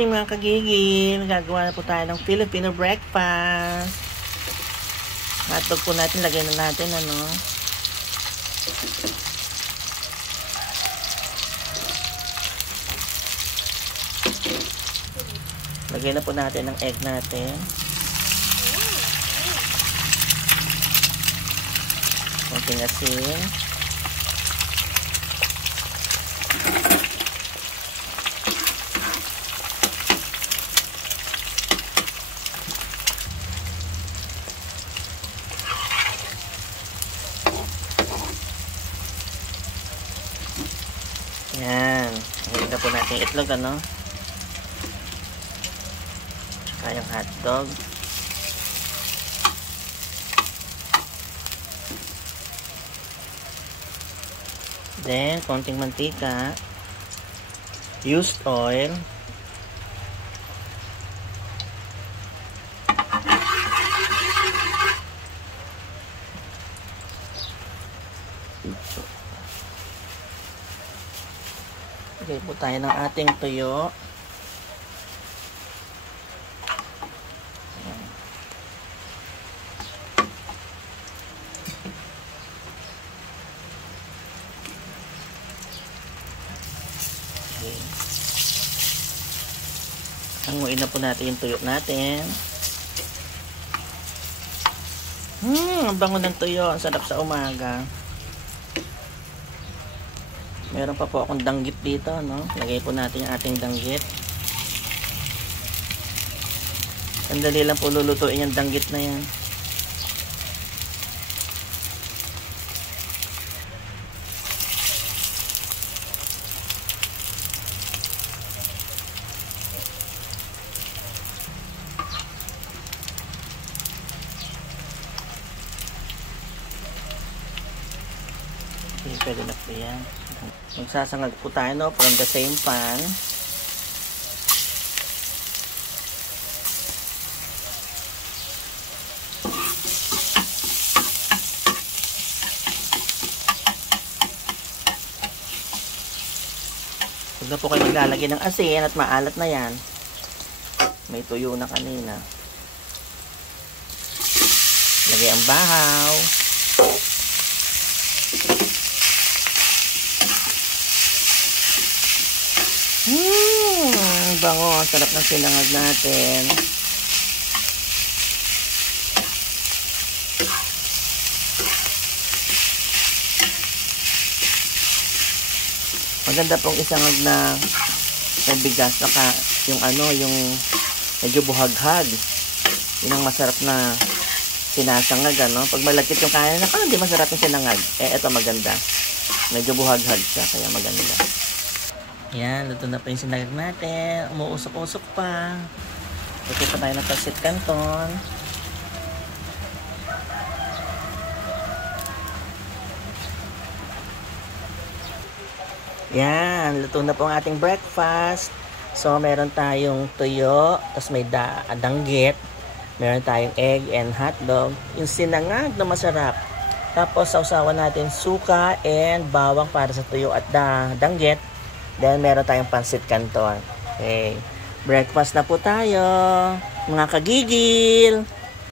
Mga kagigil, gagawa na po tayo ng Filipino breakfast. Hotdog po natin, lagay na natin lagay na po natin ng egg natin. Konting asin. Yan. Ngayon na po natin itlog, tsaka yung hotdog. Then, konting mantika. Used oil. Lagay po tayo ng ating tuyo. Okay. Hanguin na po natin yung tuyo natin. Ang bango ng tuyo. Ang sarap sa umaga. Meron pa po akong danggit dito, Lagay po natin yung ating danggit. Sandali lang po lulutuin yung danggit na yan. Okay, pwede na po yan. Magsasangag po tayo from the same pan. Huwag na po kayo maglalagay ng asin at maalat na yan. May tuyo na kanina. Lagay ang bahaw. Bango, sarap ng sinangag natin. Maganda pong isangag na bigas, saka yung yung medyo buhaghag. Yun ang masarap na sinasangag, Pag malagkit yung kanin, hindi masarap yung sinangag. Ito maganda. Medyo buhaghag siya, kaya maganda. Yan, luto na po yung sinangag natin. Umuusok-usok pa. Luto pa tayo ng pancit canton. Yan, luto na po ang ating breakfast. So, meron tayong tuyo, tapos may danggit. Meron tayong egg and hotdog. Yung sinangag na masarap. Tapos, sausawan natin suka and bawang para sa tuyo at danggit. Then, meron tayong pancit canton. Okay. Breakfast na po tayo, mga kagigil.